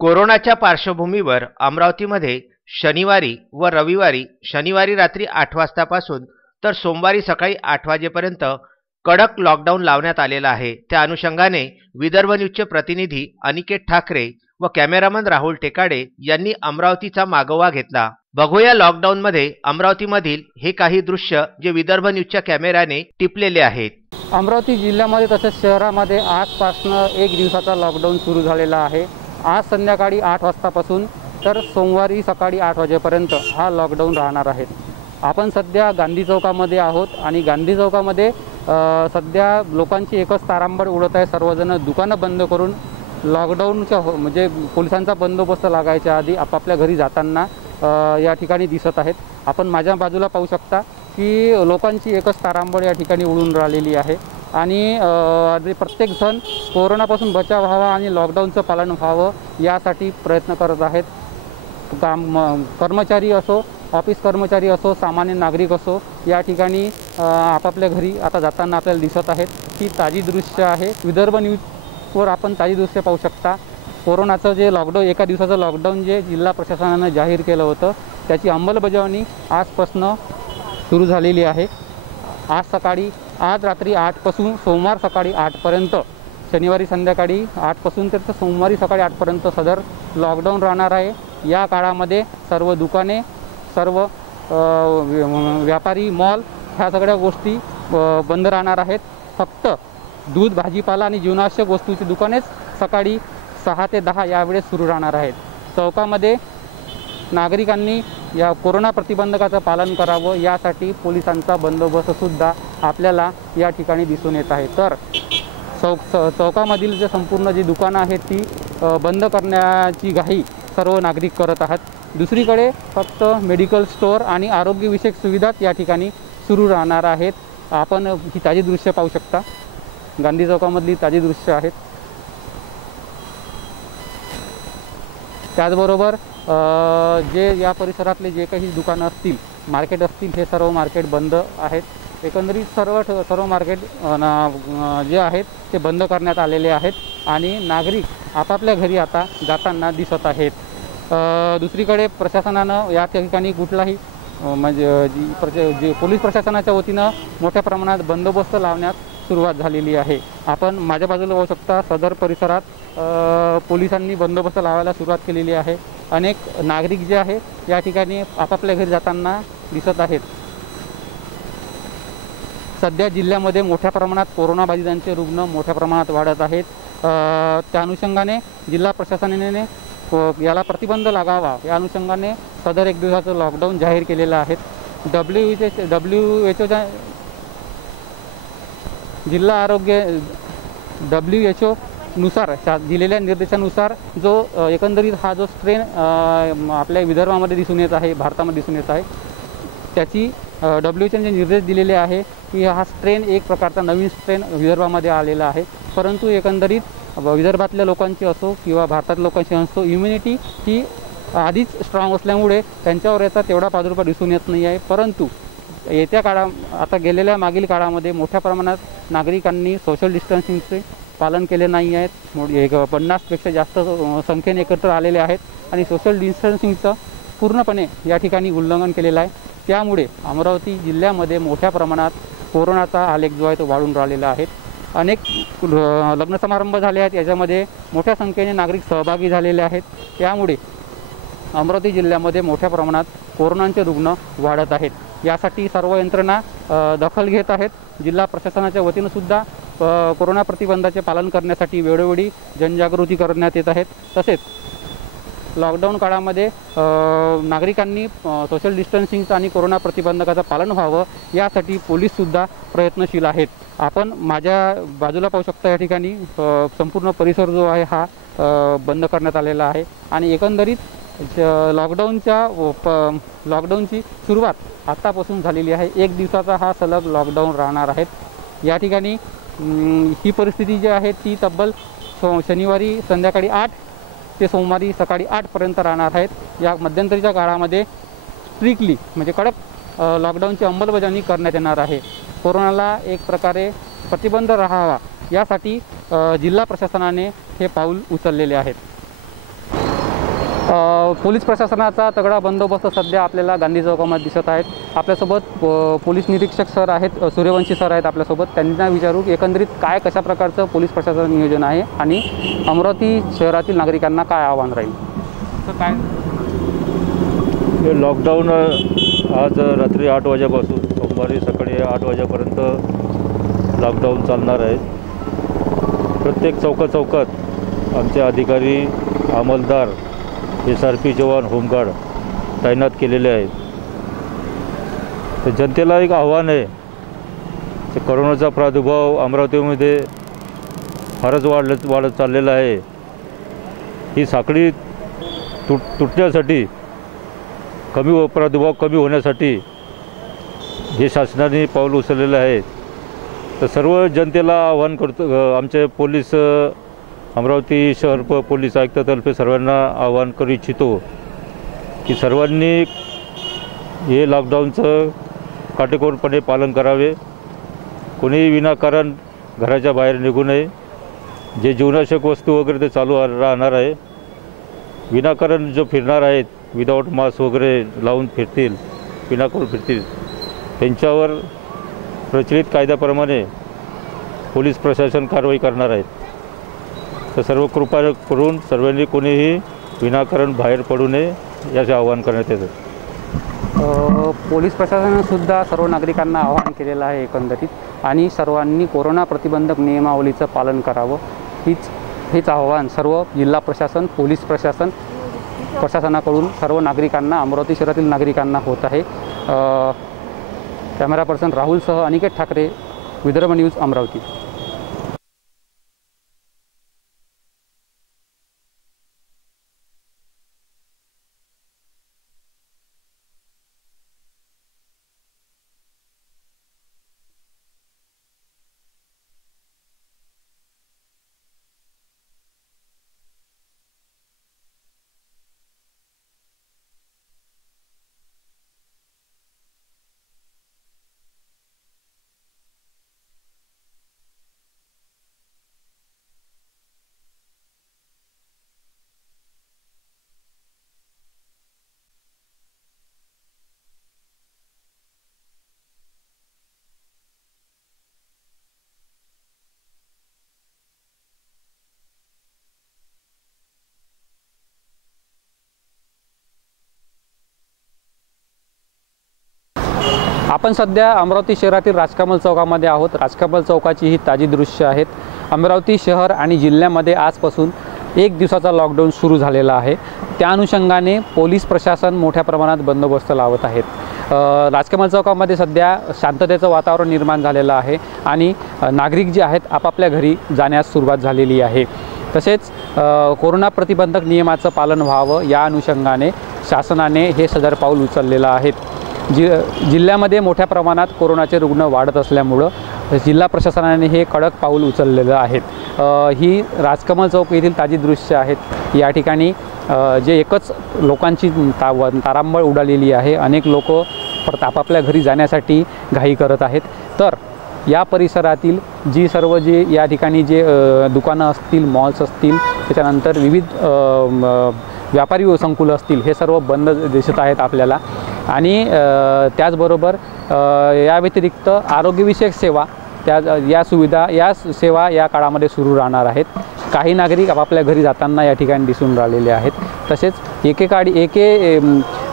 कोरोनाच्या पार्श्वभूमीवर अमरावतीमध्ये शनिवारी रात्री 8 वाजतापासून तर सोमवारी सकाळी 8 वाजेपर्यंत कडक लॉकडाऊन लावण्यात आलेला आहे। त्या अनुषंगाने विदर्भ न्यूजचे प्रतिनिधी अनिकेत ठाकरे व कॅमेरामन राहुल टेकाडे यांनी अमरावतीचा मागोवा घेतला। बघूया लॉकडाऊनमध्ये अमरावतीमधील हे काही दृश्य जे विदर्भ न्यूजच्या कॅमेऱ्याने टिपलेले आहेत। अमरावती जिल्ह्यामध्ये तसेच शहरामध्ये आजपासून एक दिवसाचा लॉकडाऊन सुरू झालेला आहे। आज संध्याकाळी 8 वाजतापासून तर सोमवारी सकाळी 8 वाजेपर्यंत हा लॉकडाऊन राहणार आहे। आपण सध्या गांधी चौकामध्ये आहोत आणि गांधी चौकामध्ये सध्या लोकांची एकच तारांबळ उडत आहे। सर्वजण दुकानं बंद करून लॉकडाऊनच्या म्हणजे पोलिसांचा बंदोबस्त लागायच्या आधी आपापल्या घरी जाताना या ठिकाणी दिसत आहेत। आपण माझ्या बाजूला पाहू शकता की लोकांची एकच तारांबळ या ठिकाणी उडून राहिलेली आहे आणि प्रत्येक जण कोरोनापासून बचाव व्हावा आणि लॉकडाऊनचं पालन व्हावं यासाठी प्रयत्न करत आहेत। कर्मचारी असो, ऑफिस कर्मचारी असो, सामान्य नागरिक असो, या ठिकाणी आपापल्या घरी आता जाताना आपल्याला दिसत आहेत। ही ताजी दृश्य आहे। विदर्भ न्यूजवर आपण ताजी दृश्य पाहू शकता। कोरोनाचं जे लॉकडाऊन, एका दिवसाचं लॉकडाऊन जे जिल्हा प्रशासनाने जाहीर केलं होतं त्याची अंमलबजावणी आजपासून सुरू झालेली आहे। आज रात्री 8 पासून सोमवार सकाळी 8 पर्यंत, शनिवारी संध्याकाळी 8 पासून तर सोमवारी सकाळी 8 पर्यंत सदर लॉकडाऊन राहणार आहे। या काळामध्ये सर्व दुकाने, सर्व व्यापारी, मॉल ह्या सगळ्या गोष्टी बंद राहणार आहेत। फक्त दूध, भाजीपाला आणि जीवनावश्यक वस्तूची दुकानेच सकाळी 6 ते 10 यावेळेस सुरू राहणार आहेत। चौकामध्ये नागरिकांनी या कोरोना प्रतिबंधकाचं पालन करावं यासाठी पोलिसांचा बंदोबस्तसुद्धा आपल्याला या ठिकाणी दिसून येत आहे। तर चौकामधील जे संपूर्ण जी दुकानं आहेत ती बंद करण्याची घाई सर्व नागरिक करत आहेत। दुसरीकडे फक्त मेडिकल स्टोअर आणि आरोग्यविषयक सुविधाच या ठिकाणी सुरू राहणार आहेत। आपण ही ताजी दृश्य पाहू शकता, गांधी चौकामधली ताजी दृश्य आहेत। त्याचबरोबर जे या परिसरातले जे काही दुकानं असतील, मार्केट असतील, हे सर्व मार्केट बंद आहेत। एकंदरीत सर्व मार्केट जे आहेत ते बंद करण्यात आलेले आहेत आणि नागरिक आपापल्या घरी आता जाताना दिसत आहेत। दुसरीकडे प्रशासनानं या ठिकाणी कुठलाही म्हणजे पोलीस प्रशासनाच्या वतीनं मोठ्या प्रमाणात बंदोबस्त लावण्यास सुरुवात झालेली आहे। आपण माझ्या बाजूला पाहू शकता, सदर परिसरात पोलिसांनी बंदोबस्त लावायला सुरुवात केलेली आहे। अनेक नागरिक जे आहेत या ठिकाणी आपापल्या घरी जाताना दिसत आहेत। सध्या जिल्ह्यामध्ये मोठ्या प्रमाणात कोरोनाबाधितांचे रुग्ण मोठ्या प्रमाणात वाढत आहेत। त्या अनुषंगाने जिल्हा प्रशासनाने याला प्रतिबंध लागावा या अनुषंगाने सदर एक दिवसाचं लॉकडाऊन जाहीर केलेलं आहे। WHO जिल्हा आरोग्य WHO नुसार दिलेल्या निर्देशानुसार जो एकंदरीत हा जो स्ट्रेन आपल्या विदर्भामध्ये दिसून येत आहे, भारतामध्ये दिसून येत आहे, त्याची WHOने निर्देश दिलेले आहे की हा स्ट्रेन एक प्रकारचा नवीन स्ट्रेन विदर्भामध्ये आलेला आहे। परंतु एकंदरीत विदर्भातल्या लोकांची असो किंवा भारतात लोकांची असो, इम्युनिटी ही आधीच स्ट्रॉंग असल्यामुळे त्यांच्यावर याचा तेवढा प्रादुर्भाव दिसून येत नाही आहे। परंतु येत्या आता गेलेल्या मागील काळामध्ये मोठ्या प्रमाणात नागरिकांनी सोशल डिस्टन्सिंगचे पालन केले नाही आहेत। 50पेक्षा जास्त संख्येने एकत्र आलेले आहेत आणि सोशल डिस्टन्सिंगचं पूर्णपणे या ठिकाणी उल्लंघन केलेलं आहे। त्यामुळे अमरावती जिल्ह्यामध्ये मोठ्या प्रमाणात कोरोनाचा आलेख जो आहे तो वाढून राहिलेला आहे। अनेक लग्न समारंभ झाले आहेत, याच्यामध्ये मोठ्या संख्येने नागरिक सहभागी झालेले आहेत। त्यामुळे अमरावती जिल्ह्यामध्ये मोठ्या प्रमाणात कोरोनाचे रुग्ण वाढत आहेत। यासाठी सर्व यंत्रणा दखल घेत आहेत। जिल्हा प्रशासनाच्या वतीनं सुद्धा कोरोना प्रतिबंधाचे पालन करण्यासाठी वेळोवेळी जनजागृती करण्यात येत आहेत। तसेच लॉकडाऊन काळामध्ये नागरिकांनी सोशल डिस्टन्सिंगचं आणि कोरोना प्रतिबंधकाचं पालन व्हावं यासाठी पोलीससुद्धा प्रयत्नशील आहेत। आपण माझ्या बाजूला पाहू शकता, या ठिकाणी संपूर्ण परिसर जो आहे हा बंद करण्यात आलेला आहे आणि एकंदरीत लॉकडाऊनची सुरुवात आतापासून झालेली आहे। एक दिवसाचा हा सलग लॉकडाऊन राहणार आहे। या ठिकाणी ही परिस्थिती जी आहे ती तब्बल शनिवारी संध्याकाळी 8 ते सोमवारी सकाळी 8 पर्यंत राहणार आहेत। या मध्यंतरीच्या काळामध्ये स्ट्रिक्टली म्हणजे कडक लॉकडाऊनची अंमलबजावणी करण्यात येणार आहे। कोरोनाला एक प्रकारे प्रतिबंध राहावा यासाठी जिल्हा प्रशासनाने हे पाऊल उचललेले आहेत। पोलीस प्रशासनाचा तगडा बंदोबस्त सध्या आपल्याला गांधी चौकामध्ये दिसत आहेत. आपल्यासोबत पोलीस निरीक्षक सर आहेत, सूर्यवंशी सर आहेत आपल्यासोबत. त्यांना विचारू एकंदरीत कशा प्रकारचं पोलीस प्रशासन नियोजन आहे आणि अमरावती शहरातील नागरिकांना काय आव्हान राहील. तर काय लॉकडाऊन आज रात्री 8 वाजेपासून सोमवारी सकाळी 8 वाजेपर्यंत लॉकडाऊन चालणार आहे. प्रत्येक चौकात आमचे अधिकारी, अंमलदार, SRP जवान, होमगार्ड तैनात केलेले आहेत. तर जनतेला एक आव्हान आहे की कोरोनाचा प्रादुर्भाव अमरावतीमध्ये फारच वाढत चाललेला आहे. ही साखळी तुटण्यासाठी, प्रादुर्भाव कमी होण्यासाठी जे शासनाने पाऊल उचललेलं आहे. तर सर्व जनतेला आव्हान करतो, आमचे पोलीस अमरावती शहर पोलीस आयुक्तातर्फे सर्वांना आवाहन करू इच्छितो की सर्वांनी हे लॉकडाऊनचं काटेकोरपणे पालन करावे. कोणीही विनाकारण घराच्या बाहेर निघू नये. जे जीवनावश्यक वस्तू वगैरे ते चालू राहणार आहे. विनाकारण जो फिरणार आहेत, विदाऊट मास्क वगैरे लावून फिरतील, विनाकारण फिरतील, त्यांच्यावर प्रचलित कायद्याप्रमाणे पोलीस प्रशासन कारवाई करणार आहेत. तर सर्व कृपा करून सर्वांनी कोणीही विनाकारण बाहेर पडू नये याचे आवाहन करण्यात येतं. पोलीस प्रशासनानेसुद्धा सर्व नागरिकांना आवाहन केलेलं आहे एकंदरीत, आणि सर्वांनी कोरोना प्रतिबंधक नियमावलीचं पालन करावं. हेच आवाहन सर्व जिल्हा प्रशासन, पोलीस प्रशासनाकडून सर्व नागरिकांना, अमरावती शहरातील नागरिकांना होत आहे. कॅमेरा पर्सन राहुलसह अनिकेत ठाकरे, विदर्भ न्यूज, अमरावती. आपण सध्या अमरावती शहरातील राजकमल चौकामध्ये आहोत. राजकमल चौकाची ही ताजी दृश्य आहेत. अमरावती शहर आणि जिल्ह्यामध्ये आजपासून 1 दिवसाचा लॉकडाऊन सुरू झालेला आहे. त्या अनुषंगाने पोलीस प्रशासन मोठ्या प्रमाणात बंदोबस्त लावत आहेत. राजकमल चौकामध्ये सध्या शांततेचं वातावरण निर्माण झालेलं आहे आणि नागरिक जे आहेत आपापल्या घरी जाण्यास सुरुवात झालेली आहे. तसेच कोरोना प्रतिबंधक नियमाचं पालन व्हावं या अनुषंगाने शासनाने हे सदर पाऊल उचललेलं आहे. जिल्ह्यामध्ये मोठ्या प्रमाणात कोरोनाचे रुग्ण वाढत असल्यामुळं जिल्हा प्रशासनाने हे कडक पाऊल उचललेलं आहे. ही राजकमल चौक येथील ताजी दृश्य आहेत. या ठिकाणी जे एकच लोकांची तारांबळ उडालेली आहे. अनेक लोक परत आपापल्या घरी जाण्यासाठी घाई करत आहेत. तर या परिसरातील जी या ठिकाणी जे दुकानं असतील, मॉल्स असतील, त्याच्यानंतर विविध व्यापारी संकुलं असतील, हे सर्व बंद दिसत आहेत आपल्याला. आणि त्याचबरोबर या व्यतिरिक्त आरोग्यविषयक सेवा, या सेवा या काळामध्ये सुरू राहणार आहेत. काही नागरिक आपापल्या घरी जाताना या ठिकाणी दिसून राहिलेले आहेत. तसेच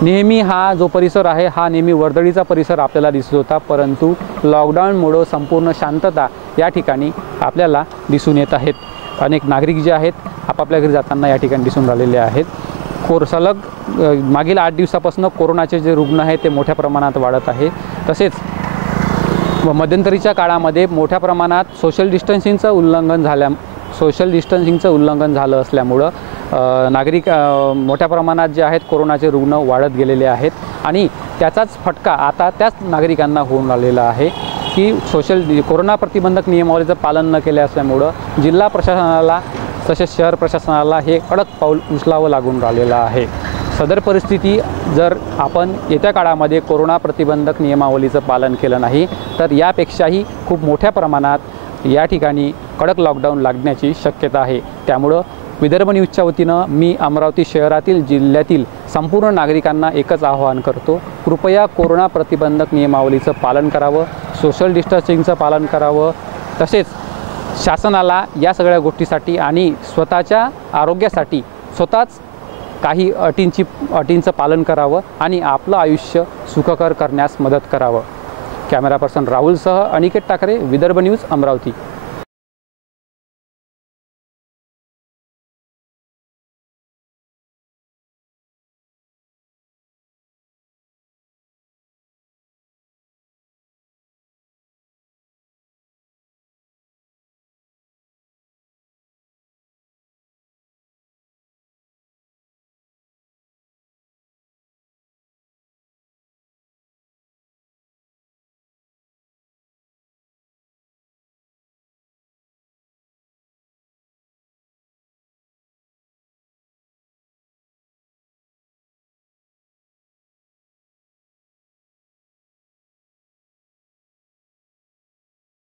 नेहमी हा जो परिसर आहे हा नेहमी वर्दळीचा परिसर आपल्याला दिसत होता, परंतु लॉकडाऊनमुळे संपूर्ण शांतता या ठिकाणी आपल्याला दिसून येत आहेत. अनेक नागरिक जे आहेत आपापल्या घरी जाताना या ठिकाणी दिसून राहिलेले आहेत. सलग मागील 8 दिवसापासून कोरोनाचे जे रुग्ण आहेत ते मोठ्या प्रमाणात वाढत आहे. तसेच मध्यंतरीच्या काळामध्ये मोठ्या प्रमाणात सोशल डिस्टन्सिंगचं उल्लंघन झालं असल्यामुळं नागरिक मोठ्या प्रमाणात जे आहेत कोरोनाचे रुग्ण वाढत गेलेले आहेत. आणि त्याचाच फटका आता त्याच नागरिकांना होऊन राहिलेला आहे की कोरोना प्रतिबंधक नियमावलीचं पालन न केले असल्यामुळं जिल्हा प्रशासनाला तसेच शहर प्रशासनाला हे कडक पाऊल उचलावं लागून राहिलेलं आहे. सदर परिस्थिती जर आपण येत्या काळामध्ये कोरोना प्रतिबंधक नियमावलीचं पालन केलं नाही तर यापेक्षाही खूप मोठ्या प्रमाणात या ठिकाणी कडक लॉकडाऊन लागण्याची शक्यता आहे. त्यामुळं विदर्भ न्यूजच्या वतीनं मी अमरावती शहरातील जिल्ह्यातील संपूर्ण नागरिकांना एकच आवाहन करतो, कृपया कोरोना प्रतिबंधक नियमावलीचं पालन करावं, सोशल डिस्टन्सिंगचं पालन करावं, तसेच शासनाला या सगळ्या गोष्टीसाठी आणि स्वतःच्या आरोग्यासाठी स्वतःच काही अटींचं पालन करावं आणि आपलं आयुष्य सुखकर करण्यास मदत करावं। कॅमेरा पर्सन राहुलसह अनिकेत ठाकरे, विदर्भ न्यूज, अमरावती।